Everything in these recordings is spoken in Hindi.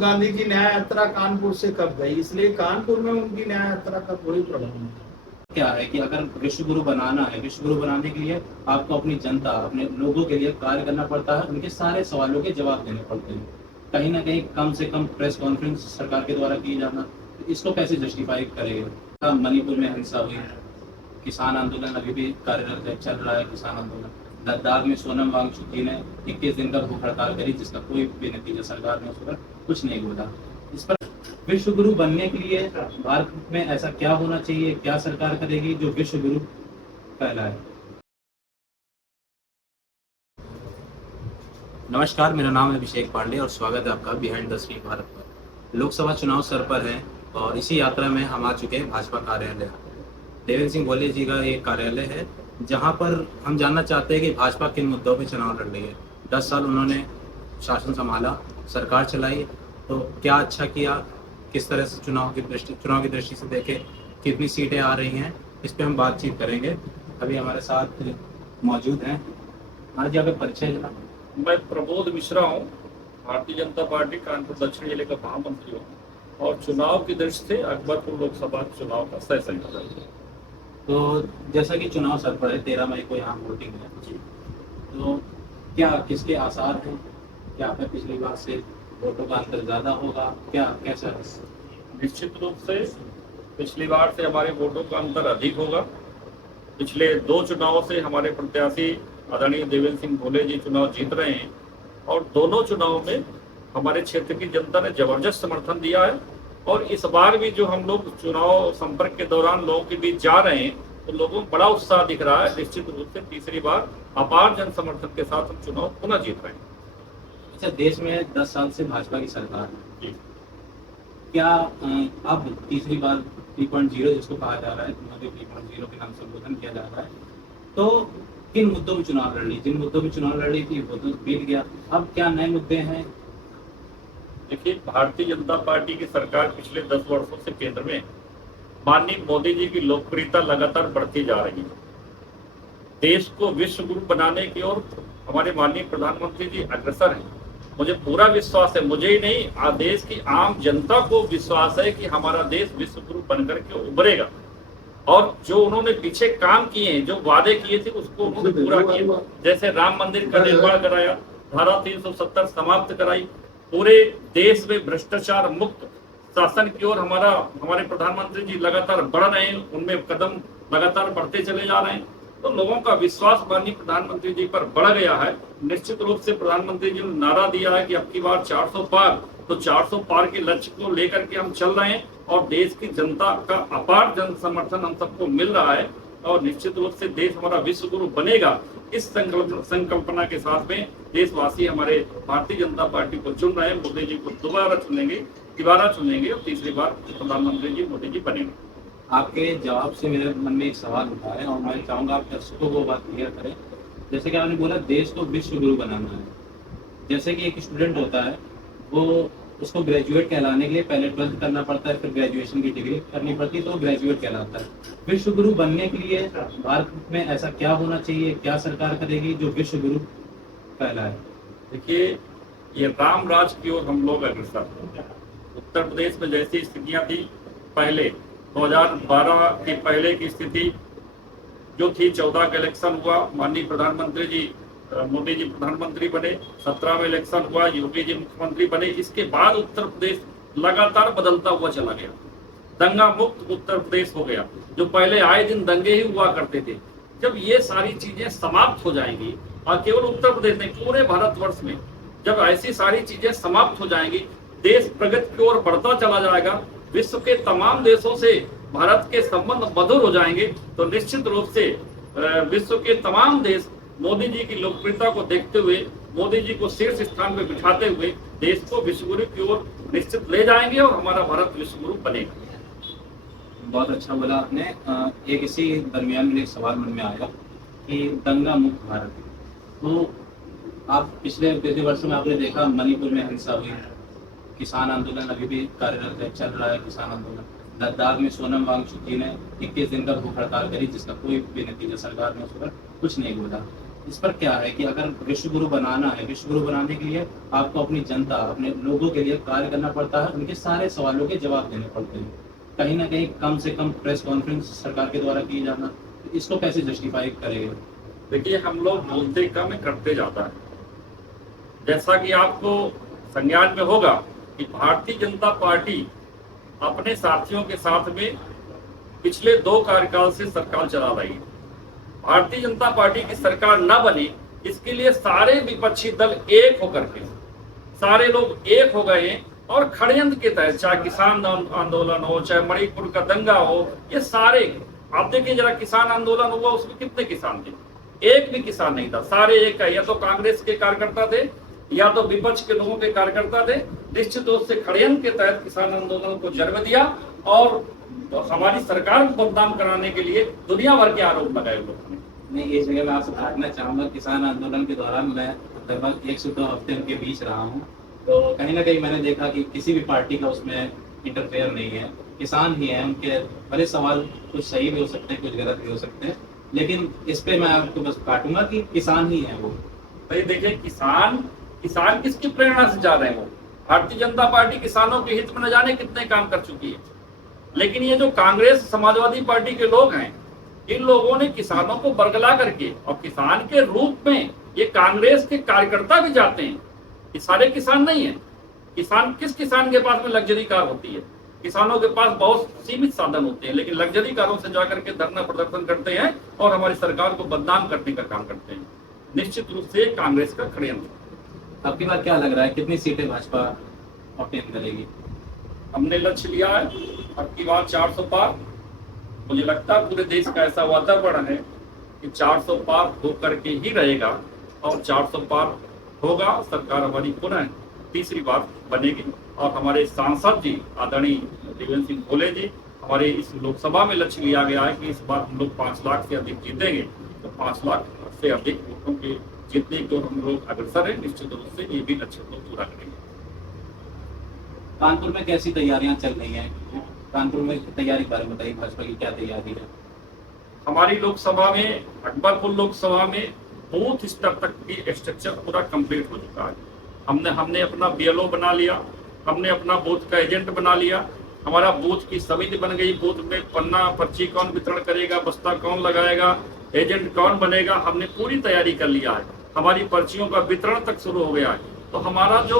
गांधी की न्याय यात्रा कानपुर से कब गई, इसलिए कानपुर में उनकी न्याय यात्रा का कोई प्रभाव नहीं। क्या है कि अगर विश्व गुरु बनाना है, विश्व गुरु बनाने के लिए आपको अपनी जनता, अपने लोगों के लिए कार्य करना पड़ता है, उनके सारे सवालों के जवाब देने पड़ते हैं। कहीं ना कहीं कम से कम प्रेस कॉन्फ्रेंस सरकार के द्वारा की जाना, इसको कैसे जस्टिफाई करेगा? मणिपुर में हिंसा हुई, किसान आंदोलन अभी भी कार्यरत है, चल रहा है किसान आंदोलन। लद्दाख में सोनम वांगचुक जी ने 21 दिन का भूख हड़ताल करी, जिसका कोई भी नतीजा सरकार ने उस पर कुछ नहीं बोला। इस पर विश्व गुरु बनने के लिए भारत में ऐसा क्या होना चाहिए, क्या सरकार करेगी जो विश्व गुरु कहलाए? नमस्कार, मेरा नाम है अभिषेक पांडे और स्वागत है आपका बिहाइंड द स्क्रीन भारत पर। लोकसभा चुनाव सर पर है और इसी यात्रा में हम आ चुके हैं भाजपा कार्यालय। देवेंद्र सिंह भोले जी का ये कार्यालय है, जहां पर हम जानना चाहते हैं कि भाजपा किन मुद्दों पे चुनाव लड़ रही है। 10 साल उन्होंने शासन संभाला, सरकार चलाई, तो क्या अच्छा किया, किस तरह से चुनाव की दृष्टि से देखें कितनी सीटें आ रही हैं, इस पे हम बातचीत करेंगे। अभी हमारे साथ मौजूद हैं, आज यहाँ पे परिचय देना। मैं प्रबोध मिश्रा हूँ, भारतीय जनता पार्टी कानपुर दक्षिण जिले का महामंत्री हूँ और चुनाव की दृष्टि से अकबरपुर लोकसभा चुनाव का सह संचालक हूँ। तो जैसा कि चुनाव सर पर है, 13 मई को यहाँ वोटिंग है, तो क्या किसके आसार हैं? क्या पे पिछली बार से वोटों का अंतर ज्यादा होगा, क्या कैसा है? निश्चित रूप से पिछली बार से हमारे वोटों का अंतर अधिक होगा। पिछले 2 चुनावों से हमारे प्रत्याशी आदरणीय देवेंद्र सिंह भोले जी चुनाव जीत रहे हैं और दोनों चुनावों में हमारे क्षेत्र की जनता ने जबरदस्त समर्थन दिया है। और इस बार भी जो हम लोग चुनाव संपर्क के दौरान लोगों के बीच जा रहे हैं तो लोगों को बड़ा उत्साह दिख रहा है। निश्चित रूप से तीसरी बार अपार जन समर्थन के साथ हम चुनाव पुनः जीत रहे हैं। अच्छा, देश में 10 साल से भाजपा की सरकार है, जी। क्या अब तीसरी बार 3.0 जिसको कहा जा रहा है, मोदी 3.0 के नाम से संबोधन किया जा रहा है, तो किन मुद्दों में चुनाव लड़ रही? जिन मुद्दों में चुनाव लड़ रही थी वो तो बीत गया, अब क्या नए मुद्दे हैं? देखिए, भारतीय जनता पार्टी की सरकार पिछले 10 वर्षों से केंद्र में माननीय मोदी जी की लोकप्रियता लगातार बढ़ती जा रही है। देश को विश्व गुरु बनाने की ओर हमारे माननीय प्रधानमंत्री जी अग्रसर हैं। मुझे पूरा विश्वास है, मुझे ही नहीं देश की आम जनता को विश्वास है कि हमारा देश विश्व गुरु बनकर के उभरेगा। और जो उन्होंने पीछे काम किए हैं, जो वादे किए थे, उसको उन्होंने पूरा किया। जैसे राम मंदिर का निर्माण कराया, धारा 370 समाप्त कराई, पूरे देश में भ्रष्टाचार मुक्त शासन की ओर हमारे प्रधानमंत्री जी लगातार बढ़ रहे हैं, उनमें कदम लगातार बढ़ते चले जा रहे हैं। तो लोगों का विश्वास माननीय प्रधानमंत्री जी पर बढ़ गया है। निश्चित रूप से प्रधानमंत्री जी ने नारा दिया है कि अब की बार 400 पार, तो 400 पार के लक्ष्य को लेकर के हम चल रहे हैं और देश की जनता का अपार जन समर्थन हम सबको मिल रहा है और निश्चित रूप से देश हमारा विश्व गुरु बनेगा। इस संकल्पना के साथ में देशवासी हमारे भारतीय जनता पार्टी को चुन रहे हैं। मोदी जी को दोबारा चुनेंगे और तीसरी बार प्रधानमंत्री जी मोदी जी बनेंगे। आपके जवाब से मेरे मन में एक सवाल उठा है और मैं चाहूंगा आप दर्शकों को बात क्लियर करें। जैसे कि आपने बोला देश को विश्व गुरु बनाना है, जैसे कि एक स्टूडेंट होता है, वो उसको ग्रेजुएट कहलाने के लिए पहले 12th करना पड़ता है, फिर ग्रेजुएशन की डिग्री करनी पड़ती है, तो ग्रेजुएट कहलाता है। विश्व गुरु बनने के लिए भारत में ऐसा क्या होना चाहिए, क्या सरकार करेगी जो विश्व गुरु कहलाए? देखिए, ये राम राज की ओर हम लोग अग्रसर हैं। उत्तर प्रदेश में जैसी स्थितियां थी पहले 2012 के पहले की स्थिति जो थी, 14 का इलेक्शन हुआ, माननीय प्रधानमंत्री जी मोदी जी प्रधानमंत्री बने, 17 में इलेक्शन हुआ, योगी जी मुख्यमंत्री बने। इसके बाद उत्तर प्रदेश लगातार बदलता हुआ चला गया, दंगा मुक्त उत्तर प्रदेश हो गया। जो पहले आए दिन दंगे ही हुआ करते थे, जब ये सारी चीजें समाप्त हो जाएंगी और केवल उत्तर प्रदेश नहीं पूरे भारतवर्ष में जब ऐसी सारी चीजें समाप्त हो जाएंगी, देश प्रगति की ओर बढ़ता चला जाएगा, विश्व के तमाम देशों से भारत के संबंध मधुर हो जाएंगे, तो निश्चित रूप से विश्व के तमाम देश मोदी जी की लोकप्रियता को देखते हुए, मोदी जी को शीर्ष स्थान पर बिठाते हुए देश को विश्व गुरु की ओर निश्चित ले जाएंगे और हमारा भारत विश्व गुरु बनेगा। बहुत अच्छा बोला आपने। एक इसी दरमियान में एक सवाल मन में आया कि दंगा मुक्त भारत, तो आप पिछले वर्षों में आपने देखा मणिपुर में हिंसा हुई, किसान आंदोलन अभी भी कार्यरत है, चल रहा है किसान आंदोलन। लद्दाख में सोनम वांगचुक जी ने 21 दिन का भूख हड़ताल करी, जिसका कोई भी नतीजा सरकार ने उस पर कुछ नहीं बोला। इस पर क्या है कि अगर विश्व गुरु बनाना है, विश्व गुरु बनाने के लिए आपको अपनी जनता, अपने लोगों के लिए कार्य करना पड़ता है, उनके सारे सवालों के जवाब देने पड़ते हैं। कहीं ना कहीं कम से कम प्रेस कॉन्फ्रेंस सरकार के द्वारा की जाना, तो इसको कैसे जस्टिफाई करेंगे? देखिए, हम लोग बोलते कम है, करते ज्यादा है। जैसा कि आपको संज्ञान में होगा कि भारतीय जनता पार्टी अपने साथियों के साथ में पिछले 2 कार्यकाल से सरकार चला रही है। भारतीय जनता पार्टी की सरकार न बने, इसके लिए सारे विपक्षी दल एक होकर के, सारे लोग एक हो गए हैं और षड्यंत्र के तहत, चाहे किसान आंदोलन हो, चाहे मणिपुर का दंगा हो, ये सारे, आप देखिए जरा, किसान आंदोलन हुआ, उसमें कितने किसान थे? एक भी किसान नहीं था, सारे एक है, या तो कांग्रेस के कार्यकर्ता थे या तो विपक्ष के लोगों के कार्यकर्ता थे। निश्चित रूप से षड्यंत्र के तहत किसान आंदोलन को जन्म दिया और हमारी सरकार को बदनाम कराने के लिए दुनिया भर के आरोप लगाए लोगों ने। नहीं, इस जगह मैं आपसे पूछना चाहूंगा, किसान आंदोलन के दौरान मैं लगभग 1 से 2 हफ्ते उनके बीच रहा हूँ, तो कहीं ना कहीं मैंने देखा कि किसी भी पार्टी का उसमें इंटरफेयर नहीं है, किसान ही है। उनके बड़े सवाल कुछ सही भी हो सकते हैं, कुछ गलत भी हो सकते हैं, लेकिन इस पे मैं आपको बस काटूंगा कि किसान ही है वो। भाई देखिए, किसान किसकी प्रेरणा से जा रहे हैं? वो भारतीय जनता पार्टी किसानों के हित में न जाने कितने काम कर चुकी है। लेकिन ये जो कांग्रेस समाजवादी पार्टी के लोग हैं, इन लोगों ने किसानों को बरगला करके, और किसान के रूप में ये कांग्रेस के कार्यकर्ता भी जाते हैं। ये सारे किसान नहीं है। किसान, किस किसान के पास में लग्जरी कार होती है? किसानों के पास बहुत सीमित साधन होते हैं, लेकिन लग्जरी कारों से जाकर के धरना प्रदर्शन करते हैं और हमारी सरकार को बदनाम करने का काम करते हैं। निश्चित रूप से कांग्रेस का षड्यंत्र। आपकी बात क्या लग रहा है, कितनी सीटें भाजपा ऑब्टेन करेगी? हमने लक्ष्य लिया है अब की बार 400 पार। मुझे लगता है पूरे देश का ऐसा वातावरण है कि 400 पार होकर के ही रहेगा, और 400 पार होगा, सरकार हमारी पुनः तीसरी बार बनेगी। और हमारे सांसद जी आदरणीय देवेंद्र सिंह भोले जी, हमारे इस लोकसभा में लक्ष्य लिया गया है कि इस बार हम लोग 5 लाख से अधिक जीतेंगे, तो 5 लाख से अधिक वोटों के जीतने को हम लोग अग्रसर है। निश्चित रूप से ये भी लक्ष्य को पूरा करेंगे। कानपुर में कैसी तैयारियां चल रही हैं? कानपुर में तैयारी के बारे में बताइए, भाजपा की क्या तैयारी है? हमारी लोकसभा में, अकबरपुर लोकसभा में बूथ स्तर तक की स्ट्रक्चर पूरा कंप्लीट हो चुका है। हमने अपना BLO बना लिया, हमने अपना बूथ का एजेंट बना लिया, हमारा बूथ की समिति बन गई। बूथ में पन्ना पर्ची कौन वितरण करेगा, बस्ता कौन लगाएगा, एजेंट कौन बनेगा, हमने पूरी तैयारी कर लिया है। हमारी पर्चियों का वितरण तक शुरू हो गया है। तो हमारा जो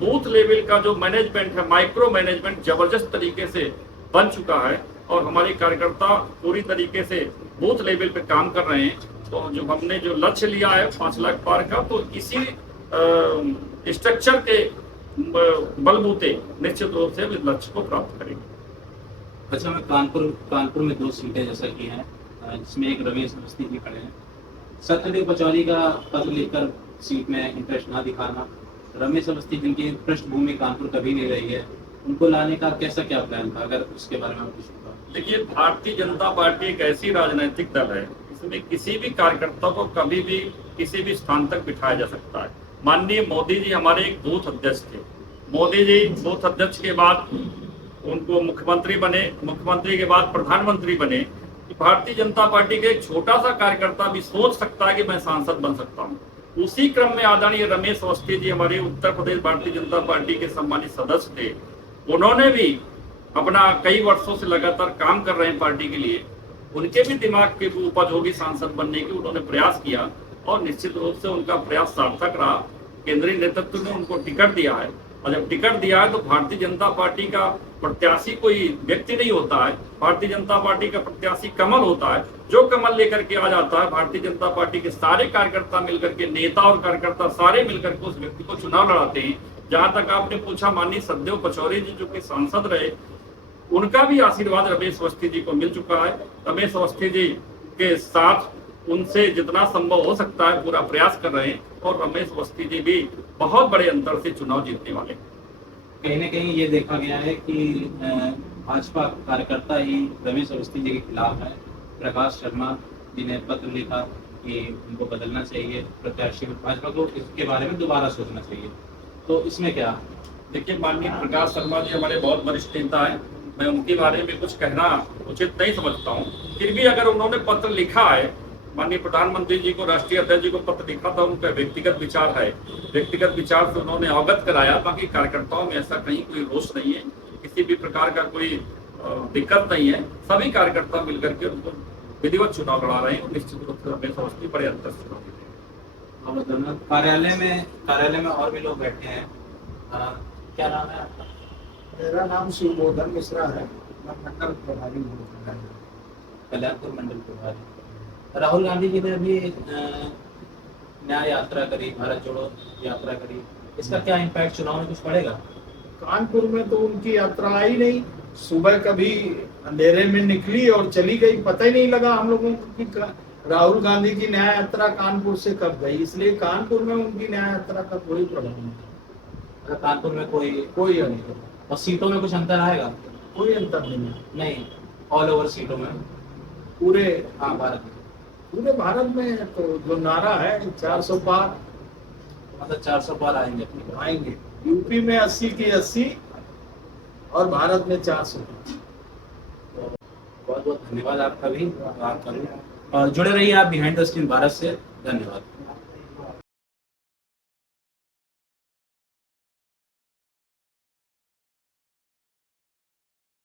बूथ लेवल का जो मैनेजमेंट है, माइक्रो मैनेजमेंट जबरदस्त तरीके से बन चुका है, और हमारे कार्यकर्ता पूरी तरीके से बूथ लेवल पे काम कर रहे हैं। तो जो हमने जो लक्ष्य लिया है 5 लाख पार का, तो इसी स्ट्रक्चर के बलबूते निश्चित रूप से इस लक्ष्य को प्राप्त करेंगे। अच्छा, मैं कानपुर में 2 सीटें जैसा की हैं, जिसमें एक रमेश अवस्थी जी खड़े हैं। सत्यदेव पचौरी का पत्र लिखकर सीट में इंटरेस्ट ना दिखाना, रमेश अवस्थी जिनकी पृष्ठभूमि कानपुर कभी नहीं रही है, उनको लाने का कैसा क्या प्लान था, अगर उसके बारे में कुछ बताओ। देखिए, भारतीय जनता पार्टी एक ऐसी राजनीतिक दल है, इसमें किसी भी कार्यकर्ता को कभी भी किसी भी स्थान तक बिठाया जा सकता है। माननीय मोदी जी हमारे एक बूथ अध्यक्ष थे। मोदी जी बूथ अध्यक्ष के बाद उनको मुख्यमंत्री बने, मुख्यमंत्री के बाद प्रधानमंत्री बने। भारतीय जनता पार्टी के एक छोटा सा कार्यकर्ता भी सोच सकता है कि मैं सांसद बन सकता हूँ। उसी क्रम में आदरणीय रमेश अवस्थी जी हमारे उत्तर प्रदेश भारतीय जनता पार्टी के सम्मानित सदस्य थे। उन्होंने भी अपना कई वर्षों से लगातार काम कर रहे हैं पार्टी के लिए। उनके भी दिमाग की उपज होगी सांसद बनने की, उन्होंने प्रयास किया और निश्चित रूप से उनका प्रयास सार्थक रहा। केंद्रीय नेतृत्व ने उनको टिकट दिया है, और जब टिकट दिया है तो भारतीय जनता पार्टी का प्रत्याशी कोई व्यक्ति नहीं होता है। भारतीय जनता पार्टी का प्रत्याशी कमल होता है। जो कमल लेकर के आ जाता है, भारतीय जनता पार्टी के सारे कार्यकर्ता मिलकर के, नेता और कार्यकर्ता सारे मिलकर के उस व्यक्ति को चुनाव लड़ाते हैं। जहां तक आपने पूछा, माननीय सत्यदेव पचौरी जी जो कि सांसद रहे, उनका भी आशीर्वाद रमेश अवस्थी जी को मिल चुका है। रमेश अवस्थी जी के साथ उनसे जितना संभव हो सकता है पूरा प्रयास कर रहे हैं, और रमेश अवस्थी जी भी बहुत बड़े अंतर से चुनाव जीतने वाले। कहीं न कहीं ये देखा गया है कि भाजपा कार्यकर्ता ही रमेश अवस्थी जी के खिलाफ है। प्रकाश शर्मा जी ने पत्र लिखा कि उनको बदलना चाहिए, प्रत्याशी भाजपा को इसके बारे में दोबारा सोचना चाहिए। तो इसमें क्या? देखिए, माननीय प्रकाश शर्मा जी हमारे बहुत वरिष्ठ नेता है, मैं उनके बारे में कुछ कहना उचित नहीं समझता हूँ। फिर भी अगर उन्होंने पत्र लिखा है, माननीय प्रधानमंत्री जी को, राष्ट्रीय अध्यक्ष जी को पत्र लिखा था, उनका व्यक्तिगत विचार है, व्यक्तिगत विचार से उन्होंने अवगत कराया। बाकी कार्यकर्ताओं में ऐसा कहीं कोई रोष नहीं है, किसी भी प्रकार का कोई दिक्कत नहीं है। सभी कार्यकर्ता मिलकर के उनको विधिवत चुनाव लड़ा रहे हैं और निश्चित रूप से हमें समझती बड़े अंतर से चुनाव जीतेंगे। कार्यालय में और भी लोग बैठे हैं। क्या नाम है आपका? मेरा नाम शिवबोधन मिश्रा है, मैं मंडल प्रभारी हूँ कल्याणपुर मंडल प्रभारी। राहुल गांधी जी ने अभी न्याय यात्रा करी, भारत जोड़ो यात्रा करी, इसका क्या इम्पैक्ट चुनाव में कुछ पड़ेगा? कानपुर में तो उनकी यात्रा आई नहीं, सुबह कभी अंधेरे में निकली और चली गई, पता ही नहीं लगा हम लोगों को कि राहुल गांधी की न्याय यात्रा कानपुर से कब गई। इसलिए कानपुर में उनकी न्याय यात्रा का कोई प्रभाव नहीं। कानपुर में कोई अंतर, और सीटों में कुछ अंतर आएगा? कोई अंतर नहीं, नहीं, ऑल ओवर सीटों में पूरे भारत में, पूरे भारत में तो जो नारा है 400 पार, मतलब 400 पार आएंगे। यूपी में 80 की 80 और भारत में 400। तो बहुत बहुत धन्यवाद आपका भी। जुड़े रहिए आप बिहाइंड द स्क्रीन भारत से। धन्यवाद।